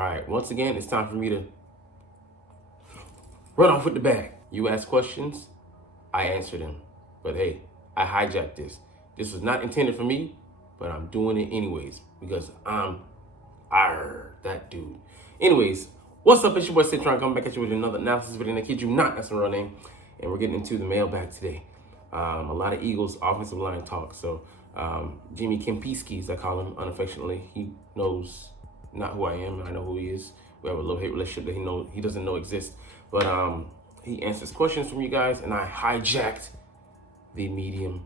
All right, once again, it's time for me to run off with the bag. You ask questions, I answer them. But hey, I hijacked this. This was not intended for me, but I'm doing it anyways because I'm that dude. Anyways, what's up? It's your boy Cintron coming back at you with another analysis video. And I kid you not, that's my real name. And we're getting into the mailbag today. A lot of Eagles offensive line talk. So Jimmy Kempinski, as I call him unaffectionately, he knows not who I am. I know who he is. We have a love-hate relationship that he doesn't know exists. But he answers questions from you guys, and I hijacked the medium,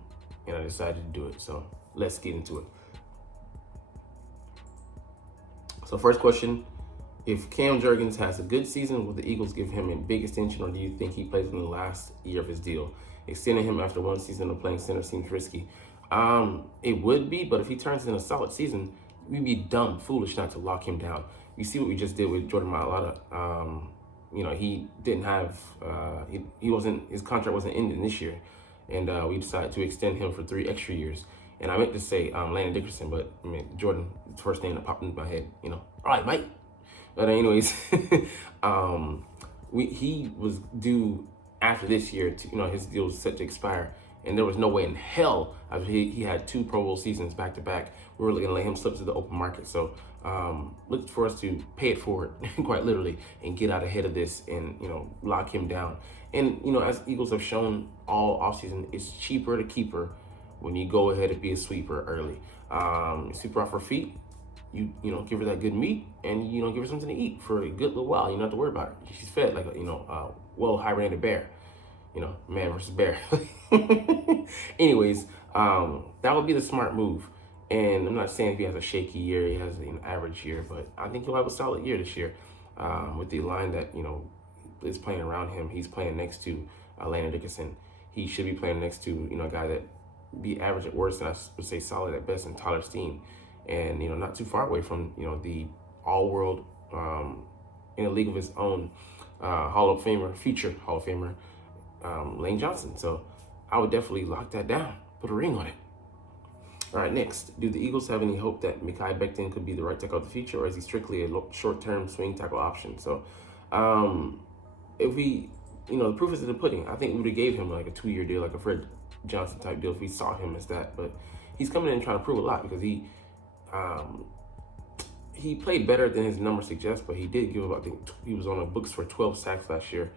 and I decided to do it. So let's get into it. So first question, if Cam Jurgens has a good season, will the Eagles give him a big extension, or do you think he plays in the last year of his deal? Extending him after one season of playing center seems risky. It would be, but if he turns in a solid season, we'd be dumb, foolish not to lock him down. You see what we just did with Jordan Mailata. He didn't have, his contract wasn't ending this year. And we decided to extend him for 3 extra years. And I meant to say Landon Dickerson, but I mean, Jordan, the first name that popped into my head, all right, Mike. But anyways, he was due after this year to, his deal was set to expire. And there was no way in hell, after he had 2 Pro Bowl seasons back to back, we were going to let him slip to the open market. So look for us to pay it forward, quite literally, and get out ahead of this and, lock him down. And, as Eagles have shown all offseason, it's cheaper to keep her when you go ahead and be a sweeper early. Sweep her off her feet, you give her that good meat, and, give her something to eat for a good little while. You don't have to worry about it. She's fed like a well-hibernated bear. Man versus bear. Anyways, that would be the smart move. And I'm not saying if he has a shaky year, he has an average year, but I think he'll have a solid year this year with the line that, is playing around him. He's playing next to Landon Dickerson. He should be playing next to, a guy that be average at worst, and I would say solid at best, in Tyler Steen. And, not too far away from, the all-world, in a league of his own, Hall of Famer, future Hall of Famer, Lane Johnson. So I would definitely lock that down, put a ring on it. All right, next, do the Eagles have any hope that Mekhi Becton could be the right tackle of the future, or is he strictly a short-term swing tackle option? So if we, the proof is in the pudding. I think we would have gave him like a 2-year deal, like a Fred Johnson type deal if we saw him as that. But he's coming in and trying to prove a lot because he played better than his numbers suggest, but he did give up, I think he was on the books for 12 sacks last year.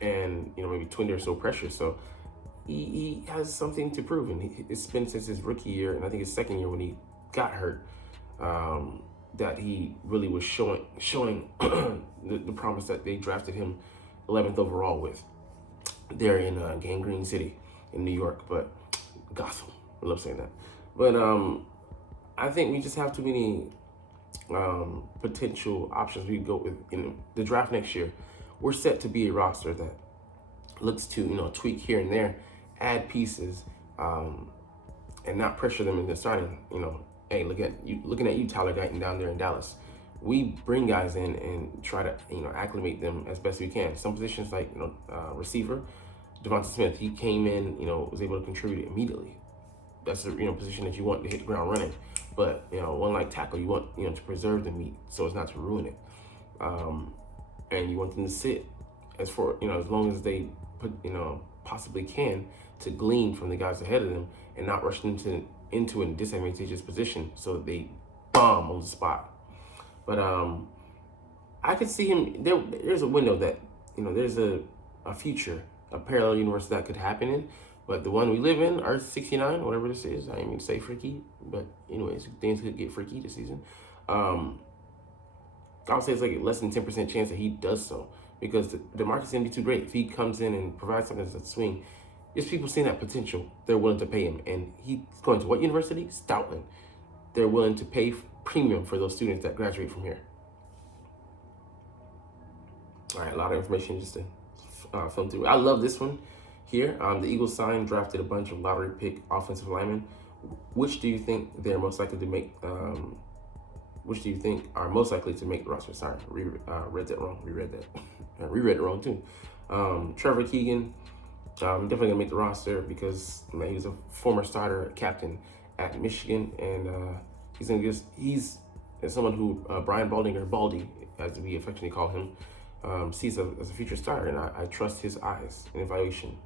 And maybe 20 or so pressures. So he has something to prove, and it's been since his rookie year, and I think his second year when he got hurt, that he really was showing the promise that they drafted him 11th overall with there in Gangrene City in New York, but Gotham. I love saying that. But I think we just have too many potential options we could go with in the draft next year. We're set to be a roster that looks to, tweak here and there, add pieces, and not pressure them into starting. Hey, looking at you, Tyler Guyton down there in Dallas. We bring guys in and try to, acclimate them as best we can. Some positions like, receiver, Devonta Smith, he came in, was able to contribute immediately. That's the, position that you want to hit the ground running. But, one like tackle, you want, to preserve the meat so as not to ruin it. And you want them to sit as long as they possibly can, to glean from the guys ahead of them and not rush them into a disadvantageous position so that they bomb on the spot. But I could see him, there's a window that, there's a future, a parallel universe that could happen in. But the one we live in, Earth 69, whatever this is, I didn't mean to say freaky, but anyways, things could get freaky this season. I would say it's like a less than 10% chance that he does so, because the market's going to be too great. If he comes in and provides something that's a swing, there's people seeing that potential. They're willing to pay him. And he's going to what university? Stoutland. They're willing to pay premium for those students that graduate from here. All right, a lot of information just to film through. I love this one here. The Eagles drafted a bunch of lottery pick offensive linemen. Which do you think they're most likely to make? Which do you think are most likely to make the roster? Sorry, read that wrong. Reread that. I reread it wrong too. Trevor Keegan, definitely gonna make the roster because he was a former starter captain at Michigan, and he's as someone who Brian Baldinger, Baldy, as we affectionately call him, sees as a future star, and I trust his eyes and evaluation.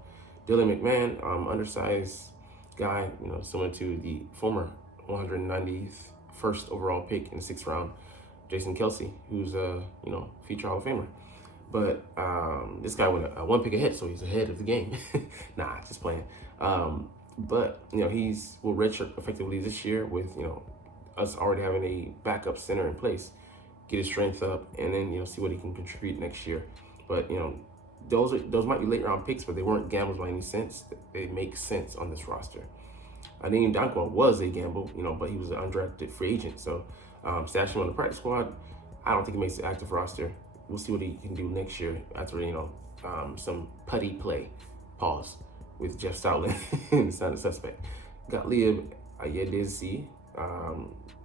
Dylan McMahon, undersized guy, similar to the former 191st overall pick in the 6th round, Jason Kelsey, who's a future Hall of Famer. But this guy went a one pick ahead, so he's ahead of the game. Nah, just playing. But he's will redshirt effectively this year with us already having a backup center in place, get his strength up, and then see what he can contribute next year. But those might be late round picks, but they weren't gambles by any sense. They make sense on this roster. Anim Dankwa was a gamble, but he was an undrafted free agent. So stashing him on the practice squad, I don't think it makes the active roster. We'll see what he can do next year after some putty play. Pause with Jeff Stoutland and the suspect. Got Liam Ayedezi.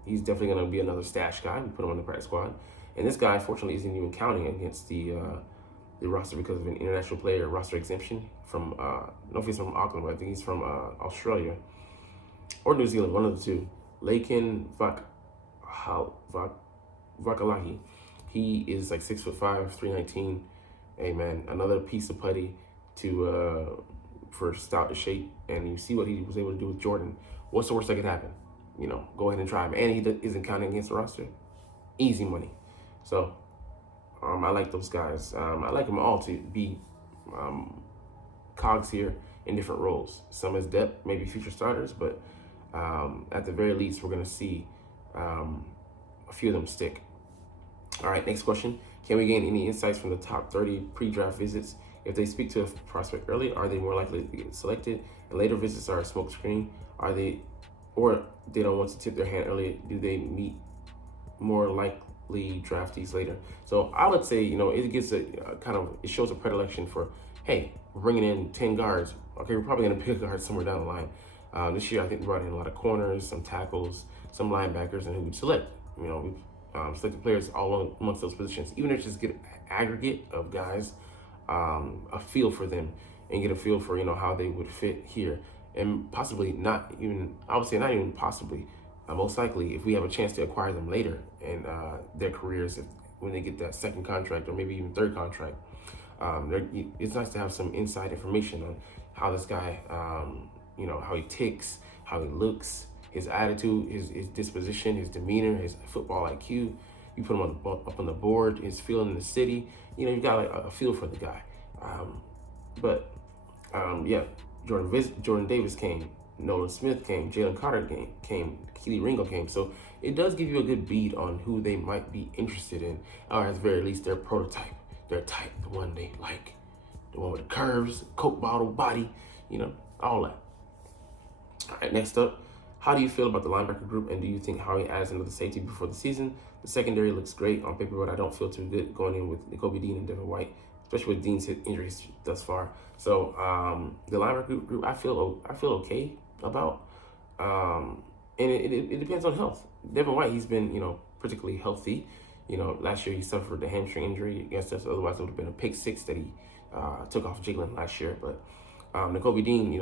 He's definitely going to be another stash guy. We put him on the practice squad. And this guy, fortunately, isn't even counting against the roster because of an international player roster exemption from, I don't know if he's from Auckland, but I think he's from Australia or New Zealand, one of the two. Lakin Vakalahi. He is like 6'5", 319. Hey man, another piece of putty for stout to shape. And you see what he was able to do with Jordan. What's the worst that could happen? Go ahead and try him. And he isn't counting against the roster. Easy money. So I like those guys. I like them all to be cogs here in different roles. Some as depth, maybe future starters, but at the very least, we're going to see a few of them stick. All right, next question. Can we gain any insights from the top 30 pre-draft visits? If they speak to a prospect early, are they more likely to get selected? And later visits are a smoke screen. Or they don't want to tip their hand early? Do they meet more likely draftees later? So I would say, it gives it shows a predilection for, hey, we're bringing in 10 guards. Okay, we're probably going to pick a guard somewhere down the line. This year, I think we brought in a lot of corners, some tackles, some linebackers, and who we select. We've selected players all amongst those positions. Even if just get an aggregate of guys, a feel for them, and get a feel for how they would fit here, and possibly not even possibly, most likely if we have a chance to acquire them later in their careers, when they get that second contract or maybe even third contract. It's nice to have some inside information on how this guy, how he ticks, how he looks, his attitude, his disposition, his demeanor, his football IQ. You put him up on the board, his feel in the city. You've got a feel for the guy. Jordan Davis came, Nolan Smith came, Jalen Carter came, Keely Ringo came. So it does give you a good bead on who they might be interested in, or at the very least their prototype, their type, the one they like, the one with the curves, Coke bottle body, all that. All right, next up. How do you feel about the linebacker group, and do you think Howie adds another safety before the season? The secondary looks great on paper, but I don't feel too good going in with Nakobe Dean and Devin White, especially with Dean's injuries thus far. So the linebacker group, I feel okay about, and it depends on health. Devin White, he's been particularly healthy. Last year he suffered a hamstring injury against us. Otherwise, it would have been a pick six that he took off Jalen last year. But Nakobe Dean,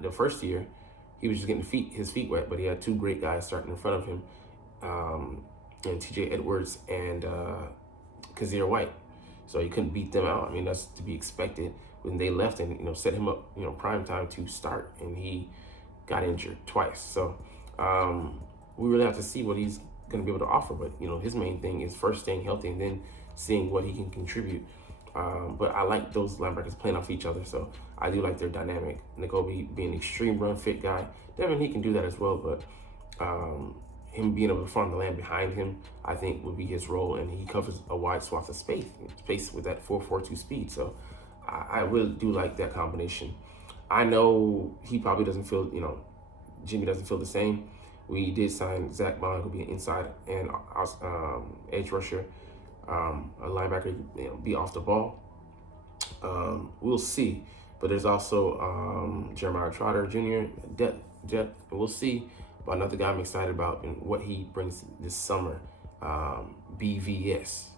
the first year, he was just getting his feet wet, but he had two great guys starting in front of him, and T.J. Edwards and Kazir White. So he couldn't beat them out. I mean, that's to be expected when they left and set him up, prime time to start, and he got injured twice. So we really have to see what he's going to be able to offer. But his main thing is first staying healthy and then seeing what he can contribute. But I like those linebackers playing off each other, so I do like their dynamic. Nakobe being an extreme run fit guy, Devin, he can do that as well, but him being able to farm the land behind him, I think would be his role, and he covers a wide swath of space with that 4.42 speed. So I really do like that combination. I know he probably doesn't feel, Jimmy doesn't feel the same. We did sign Zach Bond, who'll be an inside and edge rusher. A linebacker, be off the ball. We'll see. But there's also Jeremiah Trotter Jr., depth. We'll see. But another guy I'm excited about and what he brings this summer, BVS.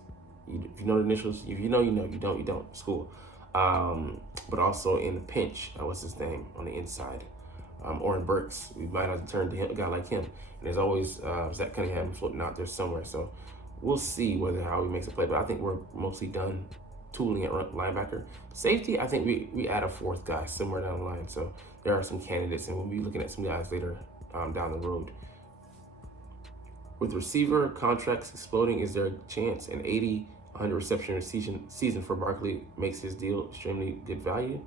If you know the initials, if you know, you know. You don't, you don't. It's cool. But also in the pinch, what's his name on the inside? Oren Burks. We might have to turn to a guy like him. And there's always Zach Cunningham floating out there somewhere. So we'll see how he makes a play. But I think we're mostly done tooling at linebacker. Safety, I think we add a fourth guy somewhere down the line. So there are some candidates, and we'll be looking at some guys later down the road. With receiver contracts exploding, is there a chance an 80, 100 reception season for Barkley makes his deal extremely good value?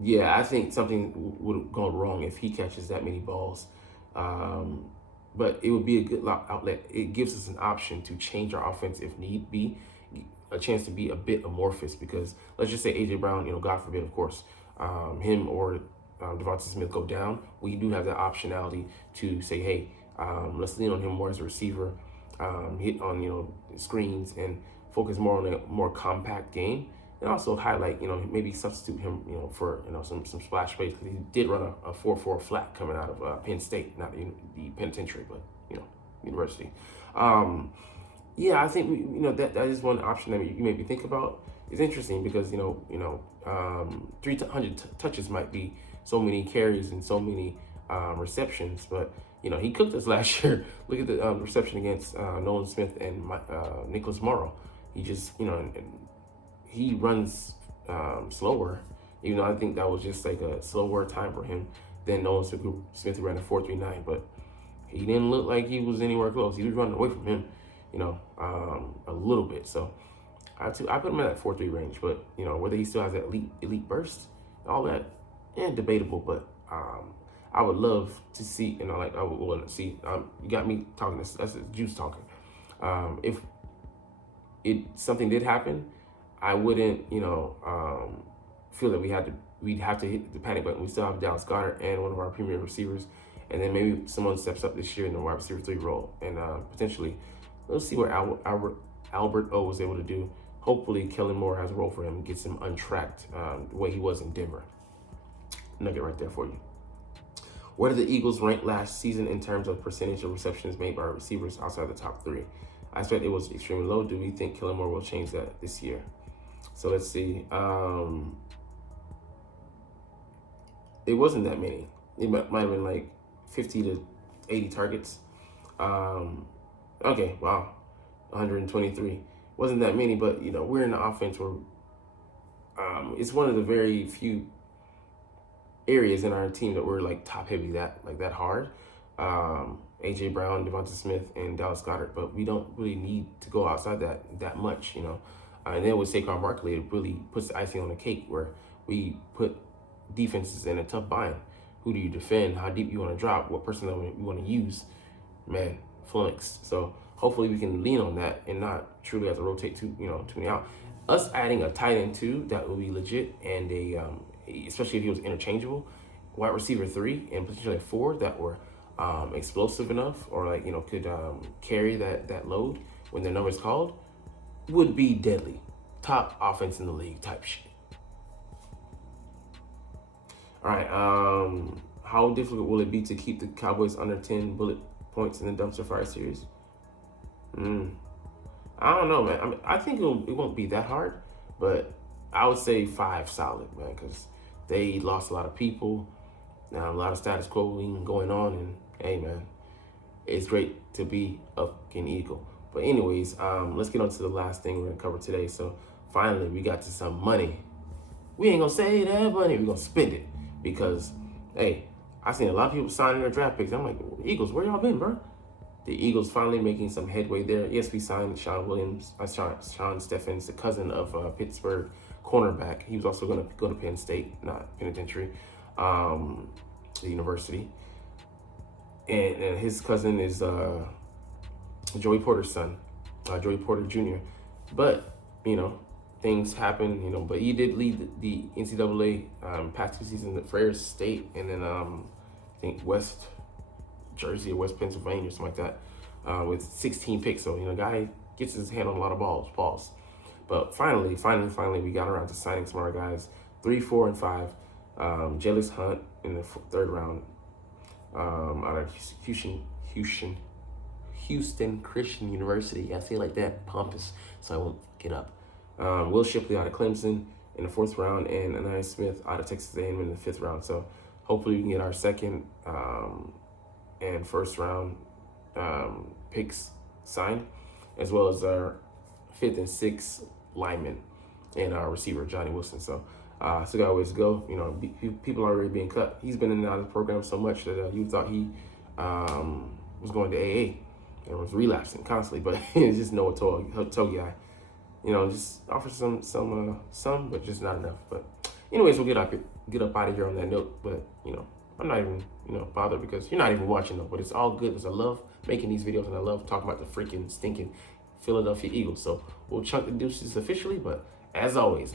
Yeah, I think something would have gone wrong if he catches that many balls. But it would be a good outlet. It gives us an option to change our offense if need be, a chance to be a bit amorphous, because let's just say A.J. Brown, God forbid, of course, him or Devonta Smith go down. We do have that optionality to say, hey, let's lean on him more as a receiver, hit on, screens and focus more on a more compact game. And also highlight, maybe substitute him, for, some splash plays, because he did run a 4.4 flat coming out of Penn State, not the penitentiary, but, university. Yeah, I think that is one option that you maybe think about. It's interesting because 300 touches might be so many carries and so many receptions, but he cooked us last year. Look at the reception against Nolan Smith and Nicholas Morrow. He just he runs slower, even though I think that was just like a slower time for him than Nolan Smith, who ran a 4.39, but he didn't look like he was anywhere close. He was running away from him, a little bit. So I put him in that 4.3 range, but whether he still has that elite burst, all that, debatable. But I would love to see, I would want to see. You got me talking. That's juice talking. If something did happen, I wouldn't, feel that we'd have to hit the panic button. We still have Dallas Goedert and one of our premier receivers, and then maybe someone steps up this year in the wide receiver 3 role, and potentially, let's see what Albert O was able to do. Hopefully, Kellen Moore has a role for him and gets him untracked the way he was in Denver. Nugget right there for you. Where did the Eagles rank last season in terms of percentage of receptions made by receivers outside the top 3? I expect it was extremely low. Do we think Kellen Moore will change that this year? So let's see. It wasn't that many. It might have been like 50 to 80 targets. Okay, wow, 123. Wasn't that many, but we're in the offense where it's one of the very few areas in our team that we're like top heavy that hard. A.J. Brown, Devonta Smith, and Dallas Goedert, but we don't really need to go outside that much, And then with Saquon Barkley, it really puts the icing on the cake where we put defenses in a tough bind. Who do you defend? How deep you want to drop? What personnel you want to use? Man, flummoxed. So hopefully we can lean on that and not truly have to rotate tuning out. Us adding a tight end too, that would be legit, and especially if he was interchangeable, wide receiver 3 and potentially a 4 that were explosive enough, or could carry that load when their number is called, would be deadly. Top offense in the league type shit. All right, how difficult will it be to keep the Cowboys under 10 bullet points in the dumpster fire series? I don't know, man. I think it won't be that hard, but I would say 5 solid, man, because they lost a lot of people. Now a lot of status quo going on, and hey, man, it's great to be a fucking Eagle. But anyways, let's get on to the last thing we're gonna cover today. So finally, we got to some money. We ain't gonna say that money. We're gonna spend it because, hey, I seen a lot of people signing their draft picks. I'm like, Eagles, where y'all been, bro? The Eagles finally making some headway there. Yes, we signed Sean Stephens, the cousin of Pittsburgh cornerback. He was also going to go to Penn State, not penitentiary, the university. And his cousin is Joey Porter's son, Joey Porter Jr. But, things happen, but he did lead the NCAA past 2 seasons at Ferris State, and then I think West Jersey or West Pennsylvania or something like that, with 16 picks. So, guy gets his hand on a lot of balls. But finally, we got around to signing some of our guys, 3, 4, and 5. Jellis Hunt in the 3rd round out of Houston Christian University. I say it like that, pompous, so I won't get up. Will Shipley out of Clemson in the 4th round, and Anais Smith out of Texas A&M in the 5th round. So hopefully we can get our second and first round picks signed, as well as our 5th and 6th lineman and our receiver, Johnny Wilson. So still got ways to go. You know, people are already being cut. He's been in and out of the program so much that you thought he was going to AA and was relapsing constantly, but he's just no toe guy. You know, just offer some, but just not enough. But anyways, we'll get up out of here on that note. But you know, I'm not even bothered because you're not even watching though. But it's all good because I love making these videos and I love talking about the freaking stinking Philadelphia Eagles. So we'll chunk the deuces officially. But as always,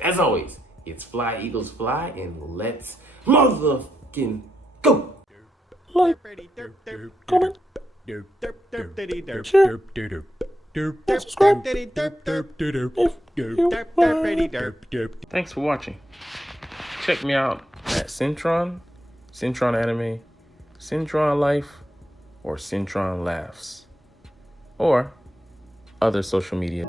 it's fly Eagles fly, and let's motherfucking go. Like, comment, share, subscribe if you want. Thanks for watching. Check me out at Cintron Anime, Cintron Life, or Cintron Laughs, or other social media.